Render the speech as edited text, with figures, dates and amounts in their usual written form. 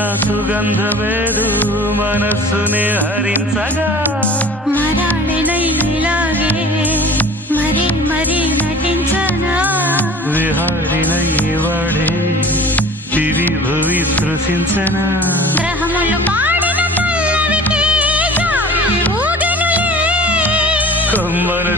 ఇంకా సుగంధమేదు మనస్సునే హరించగా మరాళినైలాగే మరీ మరీ నటించనా విహారినై వాడే దివి భువి స్పృశించనా గ్రహములు పాడిన పల్లవికి జాబిలి ఊగెనులే కొమ్మను